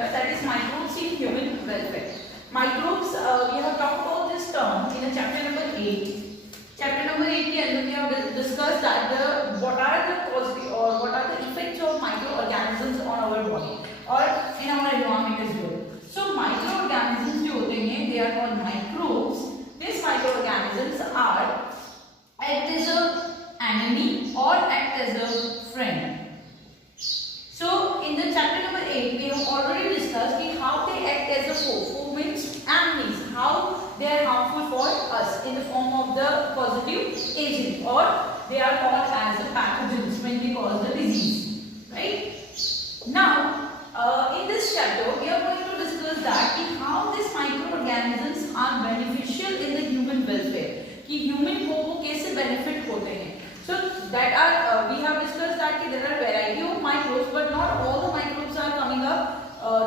chapter, that is microbes in human welfare. Microbes, we have talked about this term in chapter number 8. Chapter number 8 के अंदर we have discussed that what are the causes or what are the effects of microorganisms on our body or in our environment as well. So microorganisms जो होते हैं, they are called microbes. These microorganisms are act as a enemy or act as a friend. So in the chapter number 8 we have already discussed how they act as a foe. Foe means enemies. How they are harmful for us in the form of the positive agent, or they are called as the pathogens when they cause the disease. Right? Now in this chapter we are going to discuss that how these microorganisms are beneficial in the human welfare. कि human को वो कैसे benefit होते हैं. So that are we have discussed that there are variety of microbes, but not all the microbes are coming up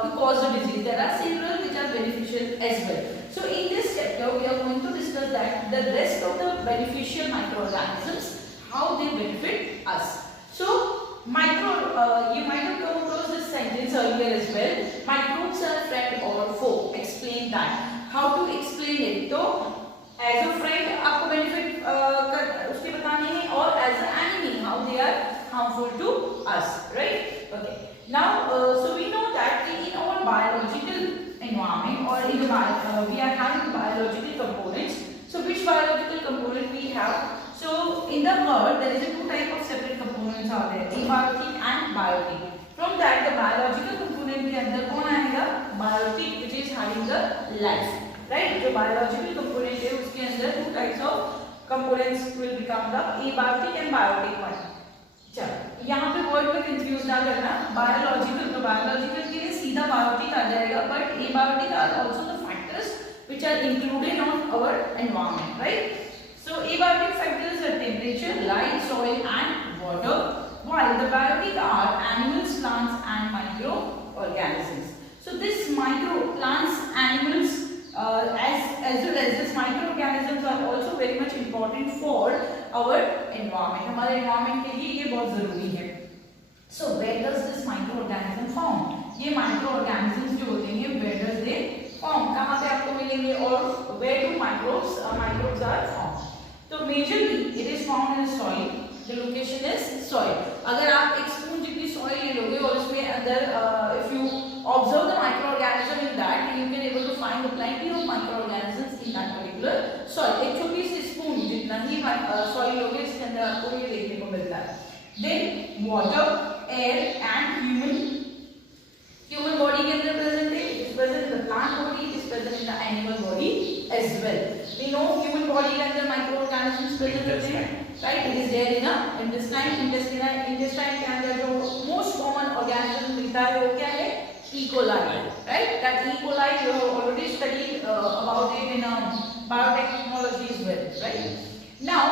to cause the disease. There are several which are beneficial as well. So in this chapter we are going to discuss that the rest of the beneficial microorganisms, how they benefit us. So you might have come across this sentence earlier as well. Microbes are friend or foe. Explain that. How to explain it? So as a friend आपको benefit उसके बताने हैं, और as an enemy how they are harmful to us, right? Okay. Now so we know that in our biological environment or in we are having biological components. So which biological component we have? So in the earth there is a two type of separate components are there, abiotic and biotic. From that the biological component के अंदर कौन आएगा? Biotic, which is having the life. Right? जो biological component है उसके अंदर two types of components will become the abiotic and biotic one. चलो यहाँ पे वर्ड में कंफ्यूज ना करना. बायोलॉजिकल तो बायोलॉजिकल के लिए सीधा बायोटिक आ जाएगा, but abiotic are also the factors which are included on our environment, right? So abiotic factors are temperature, light, soil and water, while the biotic are animals, plants and microorganisms. So this micro plants, animals as well as these microorganisms are also very much important for our environment. हमारे environment के लिए ये बहुत जरूरी है. So where does this microorganism form? ये microorganisms जो होते हैं where does they form? कहाँ पे आपको मिलेंगे और where do microbes are formed? तो majorly it is found in soil. The location is soil. अगर आप एक स्पून जितनी soil ले लोगे और उसमें अंदर if you observe the microorganism in that, then you can able to find the plenty of microorganisms in that particular soil. एक छोटी सी स्पून जितना ही soil लोगे इसके अंदर आपको ये देखने को मिलता है. Then water, air and human body के अंदर present है. It is present in the plant body. It is present in the animal body as well. We know human body के अंदर microorganisms present होते हैं. Right? It is there in the intestine के अंदर जो most common organism मिलता है वो क्या है? E. coli, right? That E. coli you have already studied about it in biotechnology as well, right? Now,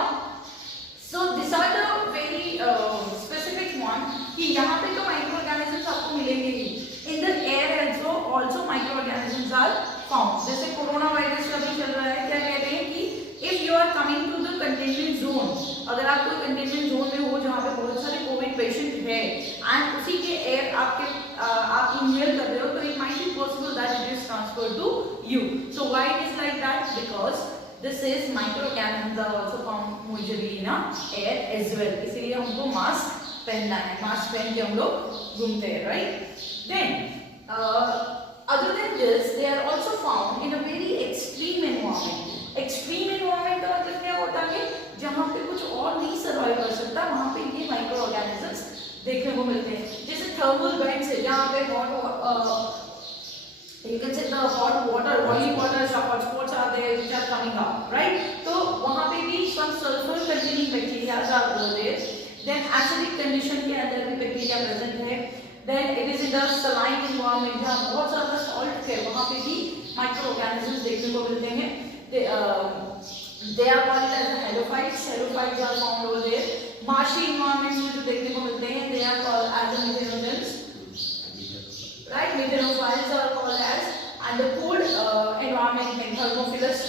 so these are the very specific one कि यहाँ पे जो microorganisms आपको मिलेंगे ही. In the air also microorganisms are found. जैसे corona virus का भी चल रहा है, क्या कहते हैं कि if you are coming to the containment zone, अगर आप कोई कंटेनमेंट जोन में हो जहाँ पे बहुत सारे कोविड पेशेंट है एंड उसी के एयर आप इनहेल कर रहे हो, तो it might be possible that it is transferred to you. So why it is like that? Because this is microorganisms are also found usually in air as well. इसलिए हमको mask पहनना है. Mask पहन के हम लोग घूमते हैं, right? Then other than this they are also found in a very extreme environment. Extreme environment का मतलब क्या होता है? जहाँ पे कुछ और नहीं सर्वाइव कर सकता वहाँ पे ये माइक्रोऑर्गेनिजम्स देखने को मिलते हैं. जैसे थर्मल वेंट्स है जहाँ पे you can say the hot water, boiling water, hot spots are there which are coming up, right? तो वहाँ पे भी some sulfur containing bacteria are there. Then acidic condition के अंदर भी bacteria present है. Then it is in the saline environment जहाँ बहुत ज़्यादा salt है वहाँ पे भी microorganisms देखने को मिलते हैं. They are called as halophytes. Halophytes are found over there. Marshy environments में जो देखने को मिलते हैं, they are called as the methanogens. Right? Methanophiles are called as, and the cold environment में thermophilous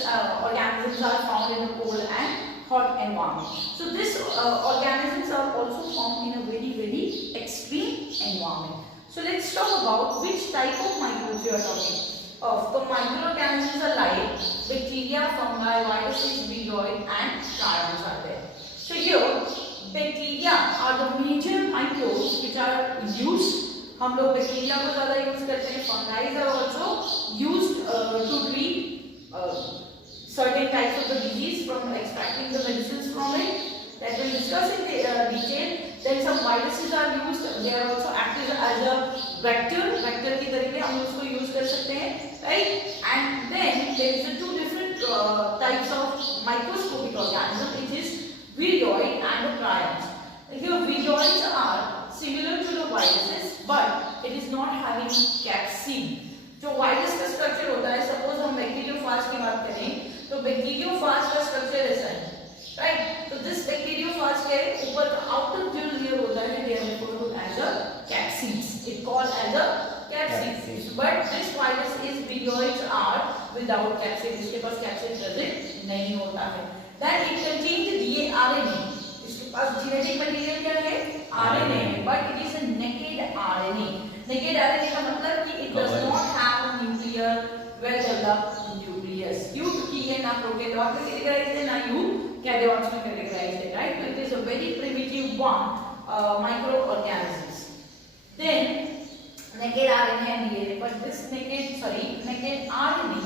organisms are found in the cold and hot environment. So these organisms are also found in a very extreme environment. So let's talk about which type of microbes we are talking of. The microorganisms are like bacteria, fungi, viruses, virion and prions are there. So here bacteria are the major microbes which are used. हम लोग bacteria को ज़्यादा use करते हैं. Fungi are also used to treat certain types of the disease from extracting the medicines from it. That we'll discuss in detail. Then some viruses are used. They are also active as a vector. Vector की तरीके हम उसको use कर सकते हैं, right? And then there is two different types of microscopic organisms, which is virion and the prions. Here virions are similar to the viruses, but it is not having capsid. जो virus का structure होता है, suppose हम bacteriophage की बात करें तो bacteriophage का स्ट्रक्चर ऐसा है, राइट? तो दिस बैक्टीरियोफाज के ऊपर का आउटर जो लेयर होता है they are referred as a capsids. It called as a capsid. But this virus is virions are without capsid. इसके पास कैप्सिड प्रेजेंट नहीं होता है. Then it contains DNA. इसके पास जेनेटिक मटेरियल क्या है? RNA है, but it is a naked RNA. Naked RNA का मतलब कि it does not have a nuclear well developed nucleus. क्योंकि ये ना प्रोकैरियोट में कैटेगराइज्ड है ना यूकैरियोट्स में कैटेगराइज्ड है, right? So it is a very primitive one microorganisms. Then naked RNA and DNA, but this naked RNA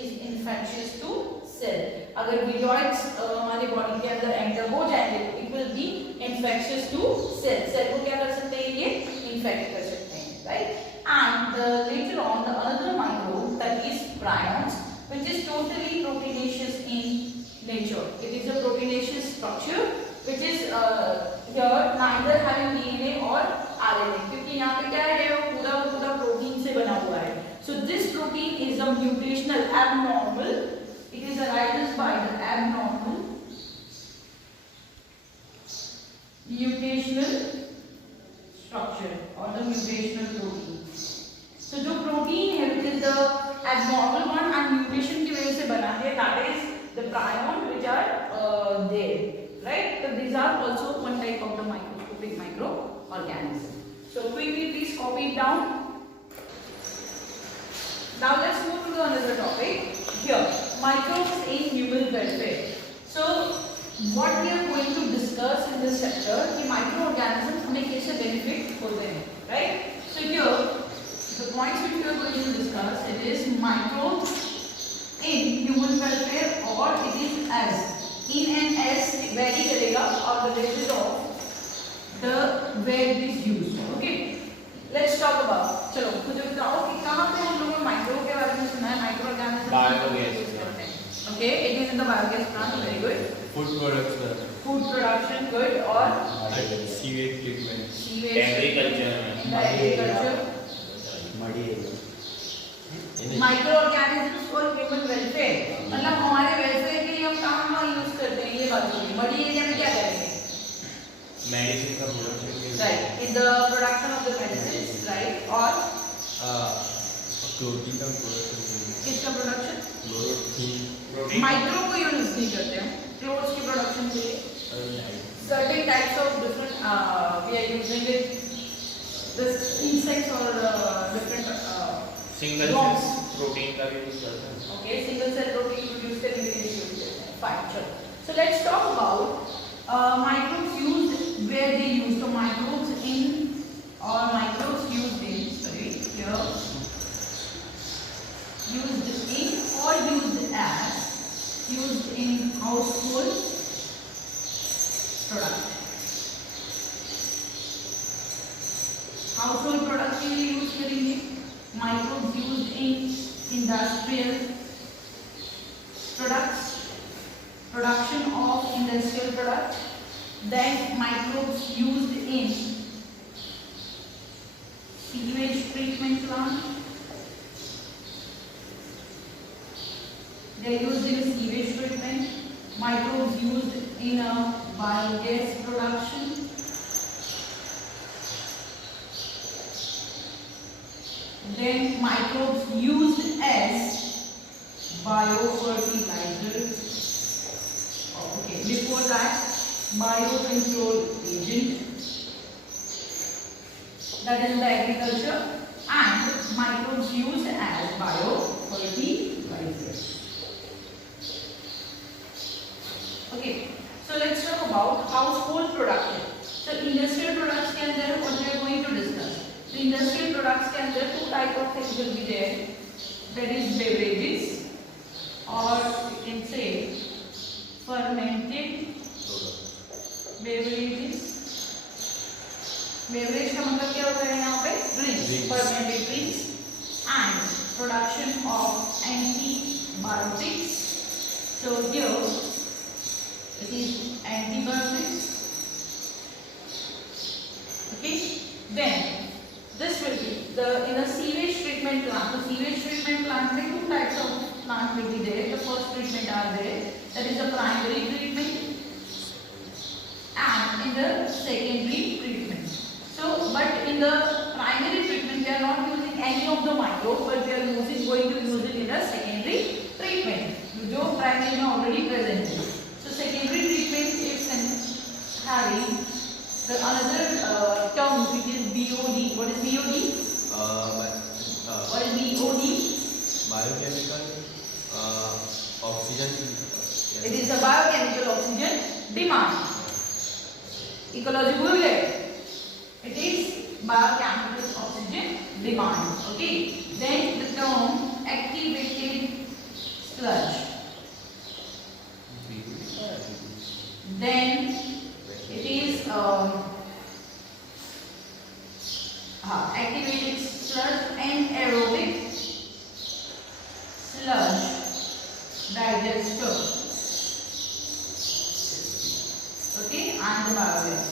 is infectious to cell. अगर virions हमारे बॉडी के अंदर एंटर हो जाएंगे तो it will be infectious to cell. Cell को क्या कर सकते हैं? ये infect कर सकते हैं, right? And later on the another microbe that is prions, which is totally proteinaceous in nature. It is a proteinaceous structure which is here neither having DNA or RNA. क्योंकि यहाँ पे क्या है? वो पूरा प्रोटीन से बना हुआ है. So this protein is a mutational abnormal. It is arises by the abnormal mutational structure or the mutational protein. So जो protein है which is the abnormal one and mutation की वजह से बना है, that is the prion which are there, right? So these are also one type of the microscopic microorganism. So quickly please copy it down. Now let's move to the another topic. Here microbes in human welfare. So what we are going to discuss in this chapter कि microorganisms हमें कैसे benefit होते हैं, right? So here the points which we are going to discuss, it is microbes in human welfare or it is as in and as vary करेगा on the basis of the where it is used. Okay, let's talk about. चलो मुझे बताओ कि कहाँ पे हम लोगों ने माइक्रोब के बारे में सुना है? Microorganism biogas. Okay, it is in the biogas plant. Very good. Food production, good. Or sewage treatment. Agriculture. Microorganisms for human welfare. मतलब हमारे welfare के लिए हम कहाँ यूज करते हैं? ये बात होगी. मडी एरिया में क्या करेंगे? Medicine का production. Right. In the production of the medicines, right? Or clothing का production. किसका production? Clothing. माइक्रो को यूज नहीं करते हैं क्लोथ्स की प्रोडक्शन के लिए. Certain types of different we are using it this insects or different single cell protein का भी यूज करते हैं. Okay, single cell protein produce करने के लिए यूज करते हैं. Fine, चलो. So let's talk about microbes used where they use. So microbes in or microbes used in here used in or used as used in household product. Household product के लिए use करेंगे. Microbes used in industrial products, production of industrial product. Then microbes used in sewage treatment plant. They are used in sewage treatment. Microbes used in a biogas production. Then microbes used as biofertilizer. Okay, before that, biocontrol agent. that is in the agriculture, and microbes used as biofertilizers. Okay, so let's talk about household production. So industrial products के अंदर what we are going to discuss. So industrial products के अंदर two type of things will be there. That is beverages, or you can say fermented beverages. Beverage का मतलब क्या होता है यहाँ पे? Drinks. Fermented drinks and production of antibiotics. So here it is antibiotics. Okay. Then this will be in a sewage treatment plant. The sewage treatment plant में two types of plant will be there. The first treatment are there. That is the primary treatment, and in the secondary treatment. So, but in the primary treatment, we are not using any of the microbes, but we are going to use it in a secondary treatment, जो primary में already present है. So, secondary treatment is having the another term which is BOD. What is BOD? What is BOD? Biochemical oxygen. It is the biochemical oxygen demand. Ecology भूल गए? It is biochemical oxygen demand. Okay. Then the term activated sludge. Then it is activated sludge and aerobic sludge digester. Okay, and the biogas.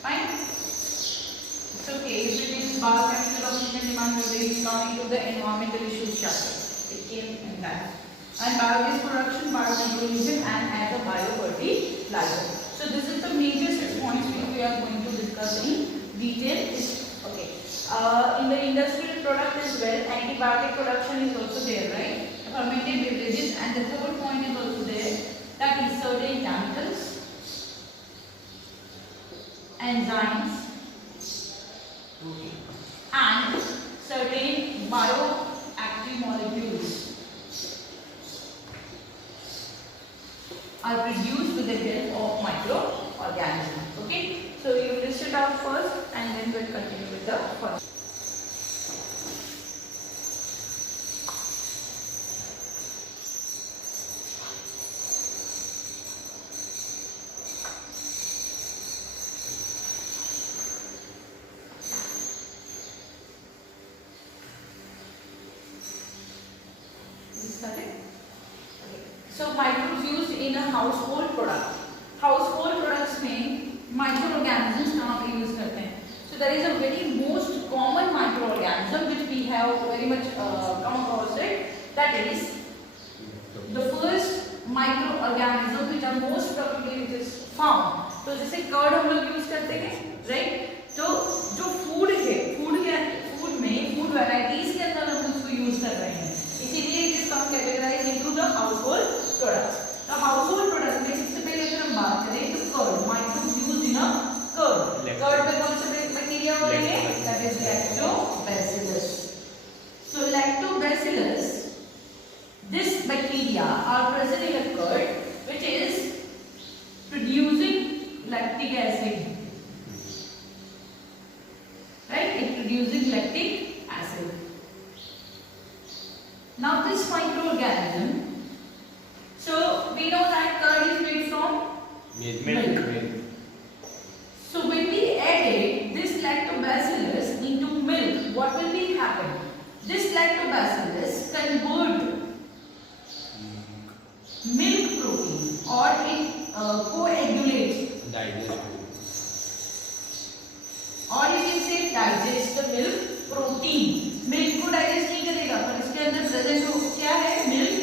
Fine. It's okay. If it is biochemical oxygen demand, we will be coming to the environmental issues chapter. It came in that. And biogas production, biomethylation, and as a biofertilizer. So this is the major 6 points which we are going to discuss in detail. Okay. In the industrial product as well, antibiotic production is also there, right? Fermented beverages, and the third point is also there. That is certain chemicals, enzymes, and certain bioactive molecules are produced with the help of microorganisms. Okay, so you list it out first, and then we'll continue with the first. So microbes used in a household product. Household products में microorganisms कहाँ पे use करते हैं? So there is a very most common microorganism which we have very much come across it. That is the first microorganism which are most probably which is found. तो जैसे curd हम लोग use करते हैं, right? तो जो food है, food में food varieties के अंदर हम उसको use कर रहे हैं. इसीलिए it is categorized into the household products. The household products में सबसे पहले अगर हम बात करें तो curd, microbes used in a curd. Curd में कौन से बैक्टीरिया हो रहे हैं? That is lactobacillus. So lactobacillus, this bacteria are present in a curd which is producing lactic acid. Right? It producing lactic acid. Now this microorganism, so we know that curd is made from milk. So when we added this lactobacillus into milk, what will be happen? This lactobacillus convert milk protein, or it coagulate, or you can say digest the milk protein. Milk को digest नहीं करेगा, पर इसके अंदर present जो क्या है? Milk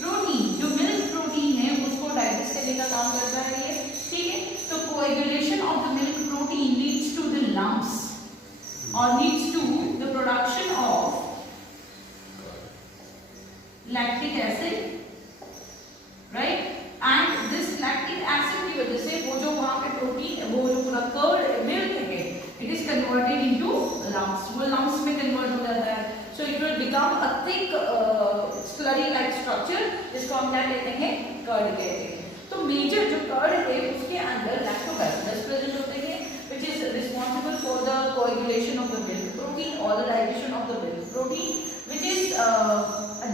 protein. जो milk protein है उसको digest करने का काम करता है ये, ठीक है? तो coagulation of the milk protein leads to the lumps, or leads to the production of lactic acid, right? And this lactic acid की वजह से वो जो वहाँ पे protein, वो जो पूरा curd milk है become a thick slurry like structure, जिसको हम क्या कहते हैं, कर्ड कहते हैं। तो मेजर जो कर्ड है उसके अंदर लैक्टोबैसिलस प्रेजेंट होते हैं, which is responsible for the coagulation of the milk protein or the digestion of the milk protein, which is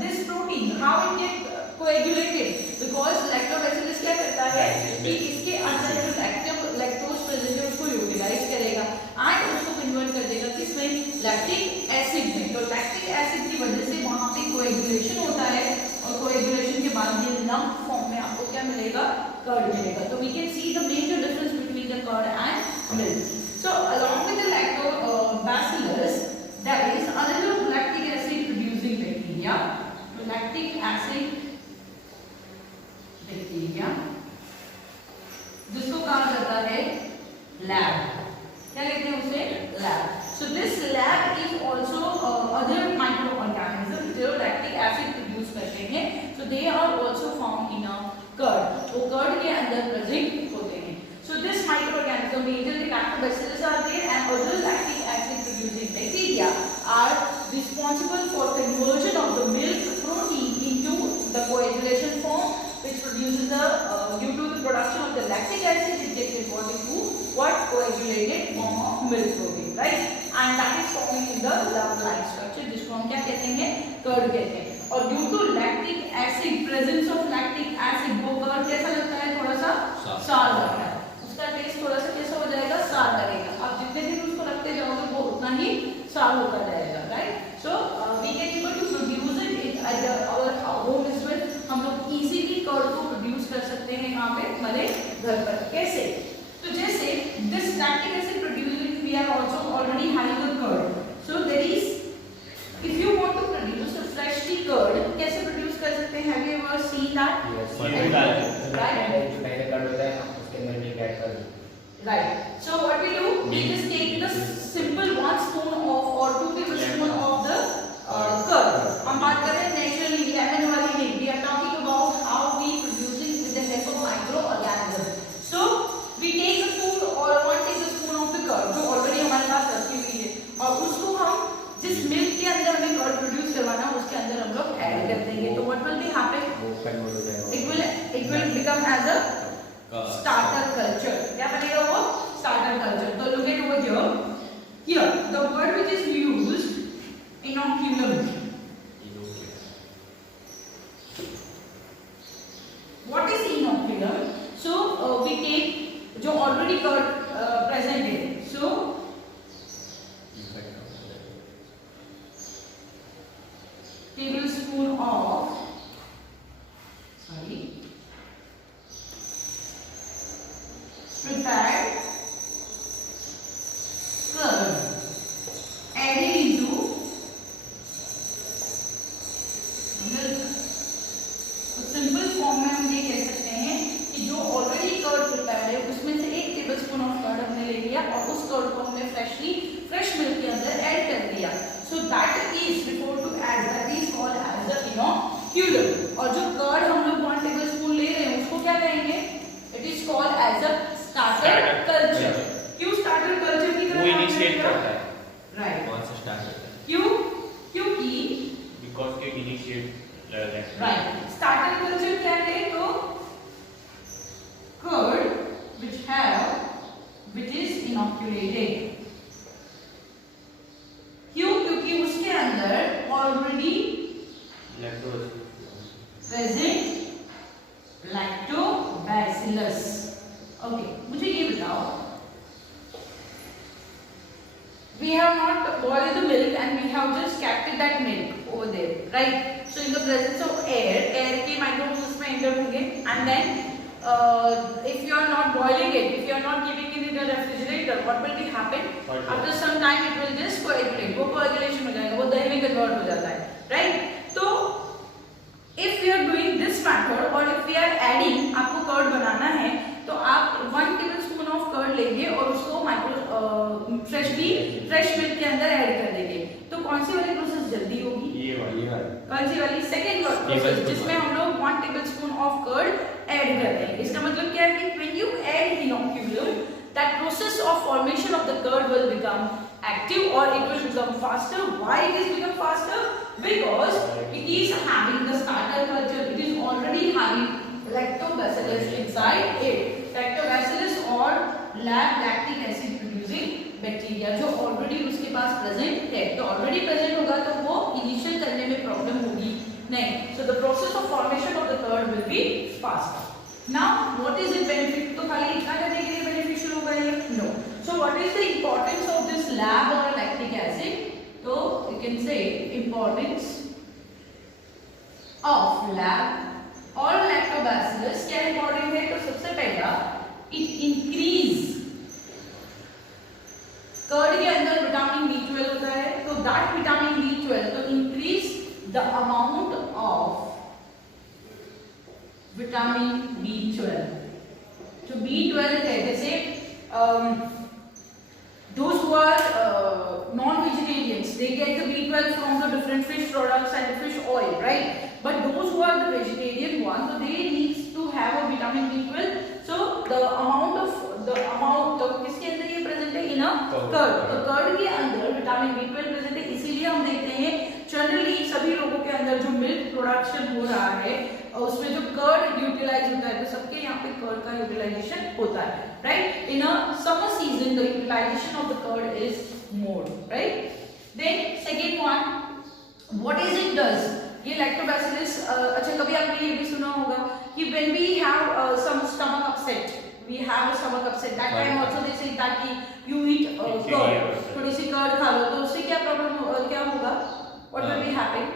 this protein how it get coagulated, because lactobacillus क्या करता है कि इसके अंदर जो लैक्टोज प्रेजेंट है उसको यूटिलाइज करेगा एंड उसको कन्वर्ट कर देगा किसमें, लैक्टिक एसिड में। तो लैक्टिक एसिड की वजह से वहां पे कोएगुलेशन होता है और कोएगुलेशन के बाद ये लंप फॉर्म में आपको क्या मिलेगा, कर्ड मिलेगा। तो we can see the major difference between the curd and milk. So along with the lactobacillus there is another lactic acid producing bacteria, lactic acid bacteria, जिसको कहा जाता है लैब, क्या कहते हैं उसे, lab. So this lab is also other microorganisms जो lactic acid produce करते हैं, so they are also found in a curd, वो कर्ड के अंदर प्रेजेंट होते हैं। So this microorganism, majorly lactobacillus are there and other lactic acid producing bacteria are responsible for conversion of the milk protein into the coagulation form, which produces the due to the production of the lactic acid it gets converted to what, coagulated form of milk protein, right, and that is forming in the lab-like structure, जिसको हम क्या कहते हैं, curd कहते हैं। और due to lactic acid, presence of lactic acid, वो curd कैसा लगता है, थोड़ा सा सार लगता है, उसका टेस्ट थोड़ा सा कैसा हो जाएगा, सार लगेगा। आप जितने दिन उसको रखते जाओगे वो उतना ही सार होता जाएगा, right. So we can able to produce it at our home as well. हम लोग इजीली कर्ड को प्रोड्यूस कर सकते हैं यहाँ पे हमारे घर पर। कैसे, तो जैसे this lactic acid producing we are also already having a curd, so there is if you want to produce a freshly curd, कैसे प्रोड्यूस कर सकते हैं, have you ever seen that, right, पहले कर्ड होता है उसके अंदर मिल्क ऐड कर दो, right, so what we do, we just take the simple 1 spoon of or 2 tablespoon of the curd। हम बात कर रहे हैं नेचुरली लेमन वाली नहीं, we are talking about how we producing with the help of microorganism। so we take a spoon or 1 tablespoon of the curd जो already हमारे पास रखी हुई है, और उसको हम जिस मिल्क के अंदर हमें कर्ड प्रोड्यूस करवाना है उसके अंदर हम लोग ऐड कर देंगे। तो what will be happen, वो कन्वर्ट हो जाएगा, it will become as a starter culture। क्या बनेगा वो, starter culture। तो look at over here the word which is used, inoculum। what is inoculum, so we take जो already curd present है, so tablespoon of prepared curd added into milk। तो simple form में हम ये कह सकते हैं कि जो ऑलरेडी कर्ड प्रिपेयर है उसमें से 1 टेबलस्पून ऑफ कर्ड हमने ले लिया और उस कर्ड को हमने फ्रेश मिल्क के अंदर ऐड कर दिया। So that is before to add, that is called as the inoculum. और जो कर्ड हम लोग 1 टेबलस्पून ले रहे हैं उसको क्या कहेंगे, it is called as a starter culture. क्यों स्टार्टर कल्चर की तरह वो इनिशिएट करता है, राइट, कौन सा स्टार्ट करता है, क्यों, क्योंकि बिकॉज़ के इनिशिएट राइट, स्टार्टर कल्चर क्या है, तो कर्ड which is inoculated। क्यों, क्योंकि उसके अंदर ऑलरेडी प्रेजेंट लैक्टोबैसिलस। ओके, मुझे ये बताओ, we have not boiled the milk and we have just kept that milk over there, right? So in the presence of air के microbes उसमें enter होंगे and then if you are not boiling it, if you are not keeping it in the refrigerator, what will be happen? After some time it will just coagulate, वो coagulation हो जाएगा, वो दही में convert हो जाता है, right? तो if we are doing this method और if we are adding, आपको कर्ड बनाना है तो आप 1 टेबलस्पून ऑफ कर्ड लेंगे और उसको फ्रेश मिल्क के अंदर ऐड कर देंगे। तो कौन सी वाली प्रोसेस जल्दी होगी, ये वाली कौन सी वाली, सेकंड प्रोसेस जिसमें हम लोग 1 टेबलस्पून ऑफ कर्ड ऐड करते हैं। इसका मतलब क्या है कि when you add inoculum, that process of formation of the curd will become active or it will become faster. Why it is become faster? Because it is having the starter culture. It is already having lactobacillus inside it. Lactobacillus or lactic acid producing bacteria जो already उसके पास present है. तो already present होगा तो वो initial करने में problem होगी नहीं. So the process of formation of the curd will be faster. Now what is its benefit? तो खाली इतना करने के लिए beneficial होगा ये? No. So what is the importance of this lab or lactic acid? So you can say importance of lab और lactobacillus क्या important है? तो सबसे पहला it increase कर्ड के अंदर विटामिन B12 होता है तो that विटामिन B12 तो increase the amount of vitamin B12 जो B12 है जैसे those who are non-vegetarians they get the B12 from the different fish products and fish oil, right? But those who are the vegetarian ones so they need to have a vitamin B12. So the amount तो किसके अंदर ये present है in curd. तो curd के अंदर vitamin B12 present है इसीलिए हम देखते हैं जनरली सभी लोगों के अंदर जो मिल्क प्रोडक्शन हो रहा है उसमें जो कर्ड यूटिलाइज होता है तो सबके यहाँ पे कर्ड का यूटिलाइजेशन होता है, right? In a summer season the utilization of the curd is more, right? Then second one what is it does ये लैक्टोबैसिलस. अच्छा कभी आपने ये भी सुना होगा कि when we have some stomach upset we have a stomach upset that time also they say that you eat curd थोड़ी सी कर्ड खा लो तो उससे क्या प्रॉब्लम क्या होगा? what will be happen?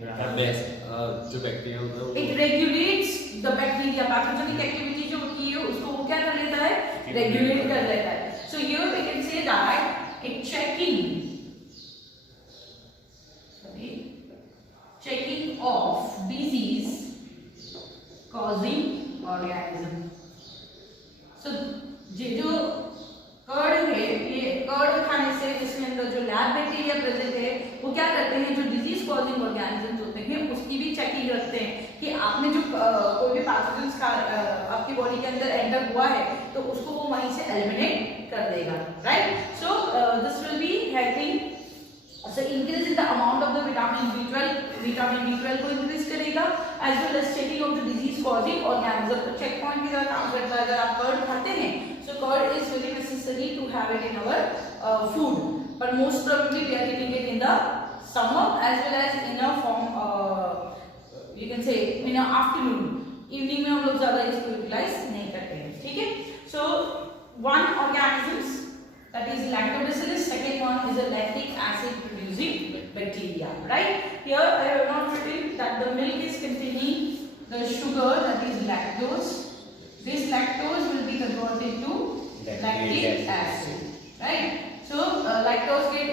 जो बैक्टीरिया होता है it regulates the bacteria pathogenic activity जो होती है उसको वो क्या कर लेता है? रेगुलेट कर लेता है. so here we can say that it checking of disease causing organism. So ये जो कर्ड है ये कर्ड खाने से जिसके अंदर जो लैब बैक्टीरिया प्रेजेंट है वो क्या करते हैं जो डिजीज कॉजिंग ऑर्गेनिजम्स होते हैं उसकी भी चेकिंग रखते हैं कि आपने जो कोई भी पैथोजेंस का आपकी बॉडी के अंदर एंटर हुआ है तो उसको वो वहीं से एलिमिनेट कर देगा, right? So this will be helping so increase in the amount of the vitamin B12 को increase करेगा as well as checking of the disease causing organism. तो check point की तरह काम करता है. अगर आप कर्ड खाते हैं so curd is very necessary to have it in our food but most probably we are eating it in the summer as well as in a form you can say in a afternoon. evening में हम लोग ज़्यादा इसको utilize नहीं करते हैं, ठीक है? So one organisms that is lactobacillus, second one is a lactic acid producing bacteria, right? Here I have not written that the milk is containing the sugar that is lactose. This lactose will be converted to lactic acid, right? So lactose get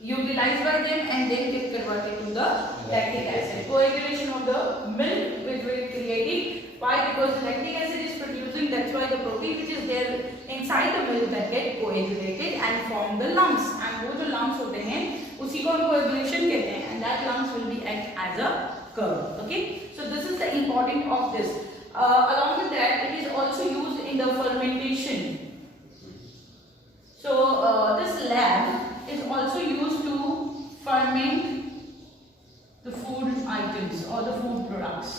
utilized by them and then get converted to the lactic acid. Coagulation of the milk which will creating. Why? Because lactic acid is producing, that's why the protein which is there inside the milk that get coagulated and form the lumps. And वो जो lumps होते हैं उसी को हम coagulation कहते हैं and that lumps will be act as a curd. Okay? So this is the important of this. Along with that, it is also used in the fermentation. So this lab is also used to ferment the food items or the food products.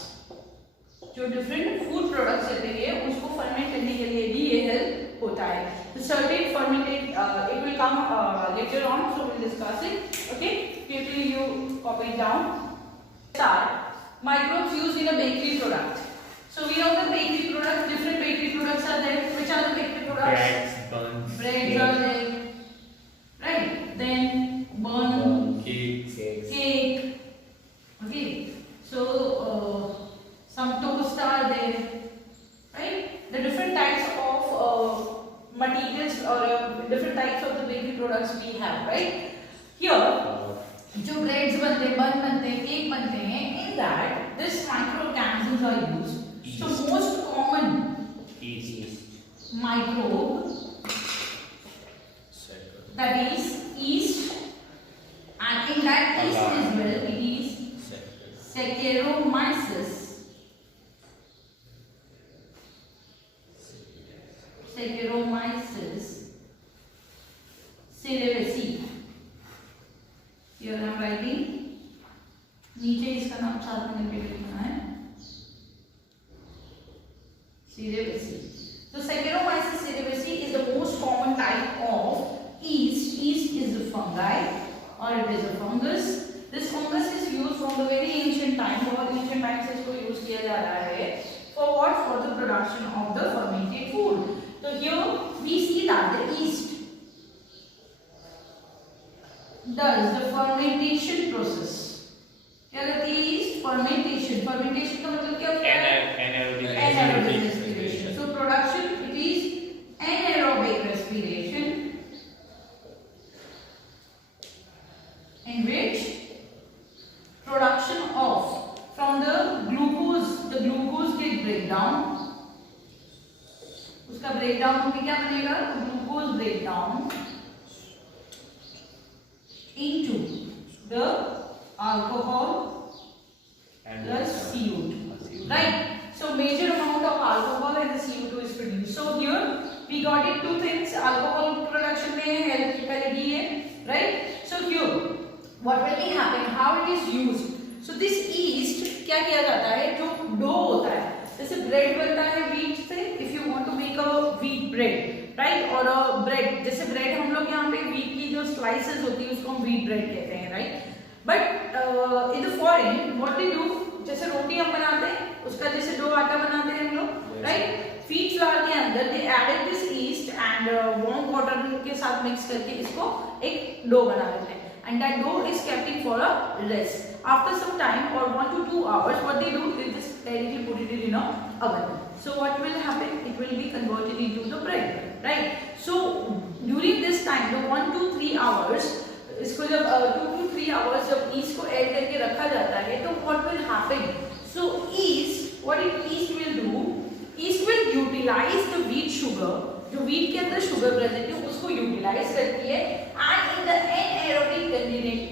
जो different food products रहते हैं उसको ferment करने के लिए भी ये help होता है. Certain fermented it will come later on so will discuss it. Okay, quickly you copy it down. Start microbes used in a bakery product. So we know the bakery products, different bakery products are there. Which are the bakery products? Breads are there, right? Then bun, cake. Okay, so some toast are there, right? The different types of materials or different types of the bakery products we have, right? Here, जो breads बनते हैं, bun बनते हैं, cake बनते हैं, in that this microorganisms are used. So most common microbe that is yeast, and in that yeast as well it is Saccharomyces. cerevisiae. So Saccharomyces cerevisiae is the most common type of yeast. Yeast is the fungi or it is a fungus. This fungus is used from the very ancient time. बहुत ancient time से इसको use किया जा रहा है. For what? For the production of the fermented food. So here we see that the yeast does the fermentation process. क्या करती है yeast? Fermentation. Fermentation का मतलब क्या होता है? Anaerobic respiration. So production, it is anaerobic respiration in which production of from the glucose get breakdown. उसका breakdown होके क्या बनेगा? Glucose breakdown into the alcohol plus CO2. Right? So major amount of alcohol and the CO2 is produced. So here we got it two things. Alcohol production में help पहले दी है. Right? So here what will be happen? How it is used? So this yeast क्या किया जाता है? जो dough होता है, जैसे ब्रेड बनता है wheat से. If you want to make a wheat bread, right? और bread, जैसे bread हम लोग यहाँ पे wheat की जो slices होती है उसको हम wheat bread कहते हैं, right? But in the foreign, what they do? जैसे रोटी हम बनाते हैं, उसका जैसे डो आटा बनाते हैं हम लोग, right? Wheat flour के अंदर they added this yeast and warm water के साथ mix करके इसको एक डो बना लेते हैं. And that dough is kept in for a rest. After some time or 1 to 2 hours, what they do, they just directly put it in a oven. So what will happen? It will be converted into the bread, right? So during this time, the 1 to 3 hours, इसको जब 2 to 3 hours जब yeast को add करके रखा जाता है, तो what will happen? So yeast, what yeast will do? Yeast will utilize the wheat sugar. जो wheat के अंदर sugar present है, उसको utilize करती है. And in the anaerobic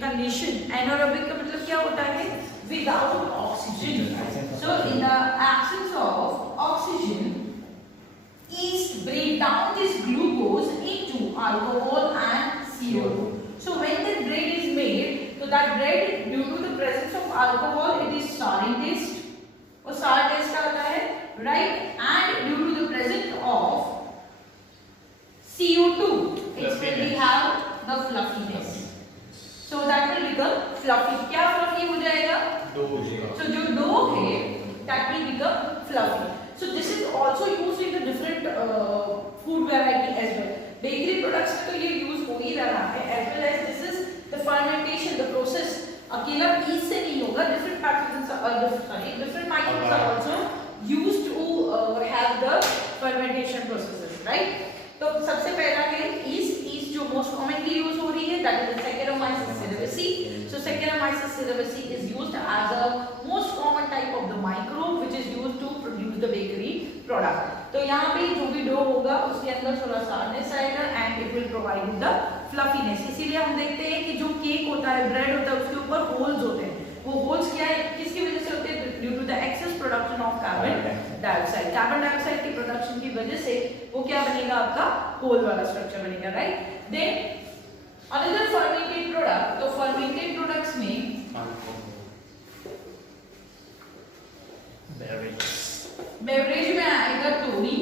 condition, anaerobic का मतलब क्या होता है? Without oxygen. So in the absence of oxygen, yeast break down this glucose into alcohol and CO2. So when the bread is made, so that bread due to the presence of alcohol, it is sour in taste. और sour taste आता है, right? And due to the presence of CO2, it will have the fluffiness. So that will become fluffy. क्या fluffy हो जाएगा? So जो dough है, that will become fluffy. So this is also used in the different food variety as well. Bakery products में तो ये use हो ही रहा है. As well as this is the fermentation, the process. अकेला yeast से नहीं होगा. Different pathogens different microbes are also used to have the fermentation processes, right? तो सबसे पहला है yeast जो most commonly use हो रही है, that is the Saccharomyces cerevisiae. So Saccharomyces cerevisiae is used as a most common type of the microbe which is used to produce the bakery product. तो यहाँ पे जो भी डो होगा उसके अंदर थोड़ा sourness आएगा and it will provide the fluffiness. इसीलिए हम देखते हैं कि जो केक होता है, ब्रेड होता है, उसके ऊपर होल्स होते हैं. वो होल्स क्या है, किसकी वजह से होते हैं? Due to the excess production of carbon dioxide. Carbon dioxide की प्रोडक्शन की वजह से वो क्या बनेगा? आपका होल वाला स्ट्रक्चर बनेगा, right? Then another fermented product. तो फर्मेंटेड प्रोडक्ट्स में बेवरेज में आएगा toddy.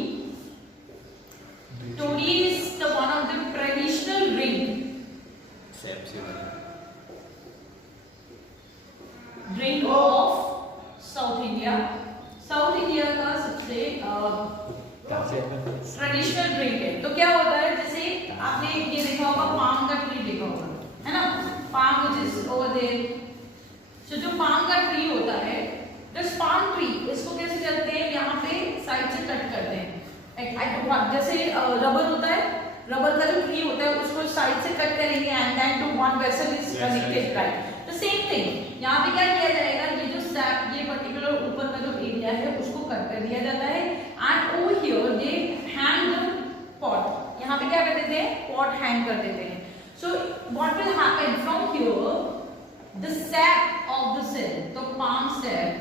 Toddy is the one of the traditional drink of south India. South India का सबसे ट्रेडिशनल ड्रिंक है. तो क्या होता है, जैसे आपने ये देखा होगा, पाम का ट्री देखा होगा, है ना? Palm which is over there. सो जो पाम का ट्री होता है, दिस पाम ट्री, इसको कैसे करते हैं? यहाँ पे साइड से कट करते हैं. जैसे रबर होता है, रबर का जो ट्री होता है उसको साइड से कट करेंगे and then to one vessel is connected, right? The same thing यहाँ पे क्या किया जाएगा, ये जो सैप, ये पर्टिकुलर ऊपर का जो एरिया है उसको कट कर दिया जाता है and over here they hang the pot. यहाँ पे क्या कर देते हैं? पॉट हैंग कर देते हैं. So what will happen from here, the sap of the cell, तो पाम सैप,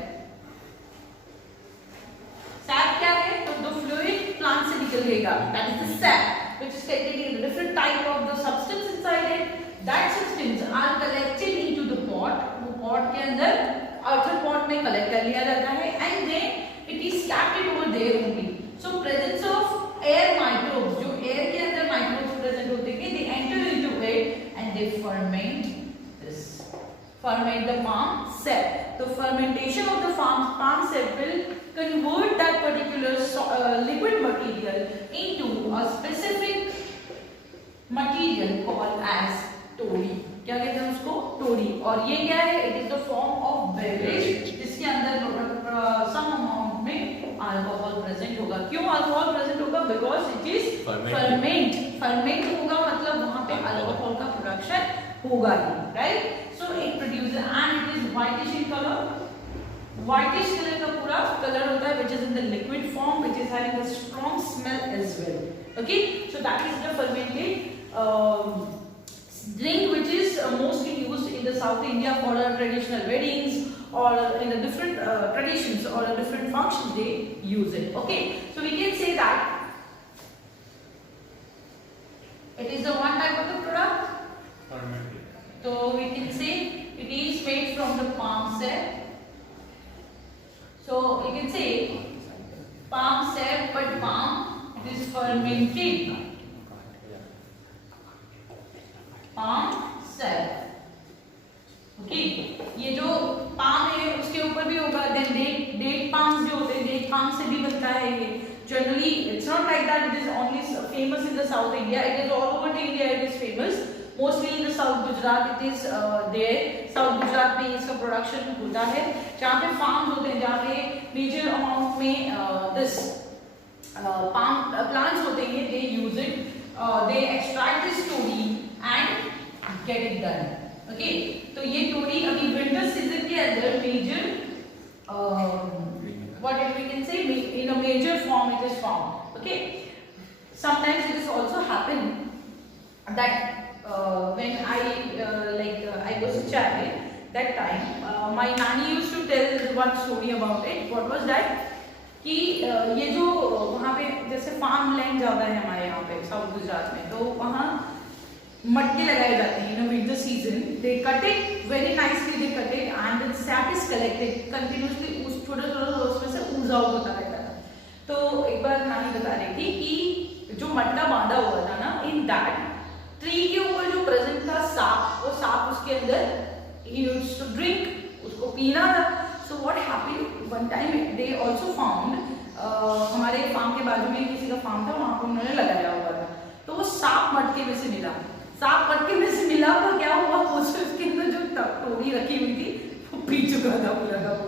सैप क्या है? तो द फ्लूइड प्लांट से निकलेगा, that is the sap which is containing different type of the substance inside it. That substance are collected into the pot. वो pot के अंदर outer pot में collect कर लिया जाता है and then it is kept over there only. So molecule into a specific material called as toddy. क्या कहते हैं उसको? toddy. और ये क्या है? It is the form of beverage जिसके अंदर some amount में alcohol present होगा. क्यों alcohol present होगा? Because it is ferment. Ferment होगा मतलब वहाँ पे alcohol का production होगा ही, right? So it produces and it is whitish in color. Whitish color का पूरा color होता है which is in the liquid form, which is having a strong smell as well. Okay, so that is the fermented drink which is mostly used in the South India for traditional weddings or in the different traditions or different functions they use it. Okay, so we can say that it is the one type of the product. Fermented. So we can say it is made from the palm sap. So we can say palm sap, but palm it is fermented. palm sap. Okay, ये जो palm है उसके ऊपर भी होगा. Then date palms जो होते हैं date palm से भी बनता है ये. Generally, it's not like that. It is only famous in the South India. It is all over the India. It is famous. Mostly in the South Gujarat it is there. South Gujarat में इसका production होता है. जहाँ पे farms होते हैं, जहाँ पे major amount में this palm plants होते हैं, they use it. They extract this toddy and get it done. Okay, तो ये toddy अभी winter season के अंदर major what we can say in a major form it is found. Okay, sometimes it is also happen that when I was a child that time my nanny used to tell one story about it. What was that? कि ये जो वहाँ पे जैसे farm land ज़्यादा है हमारे यहाँ पे साउथ गुजरात में, तो वहाँ मटके लगाए जाते हैं. In winter season they cut it very nicely, they cut it and the SAP is collected continuously. उस छोटा उसमें से ऊर्जा होता रहता है. तो एक बार नानी बता रही थी कि जो मटका बांधा हुआ था ना, इन दैट ट्री के ऊपर जो प्रेजेंट था सांप, वो सांप उसके अंदर ही यूज्ड टू ड्रिंक, उसको पीना था. So what happened one time they also found हमारे फार्म के बाजू में किसी का फार्म था, वहाँ पर उन्होंने लगाया हुआ था. तो वो सांप मटके में से मिला. सांप मटके में से मिला तो क्या हुआ, उसके अंदर जो टोकरी रखी हुई थी वो पी चुका था पूरा का पूरा.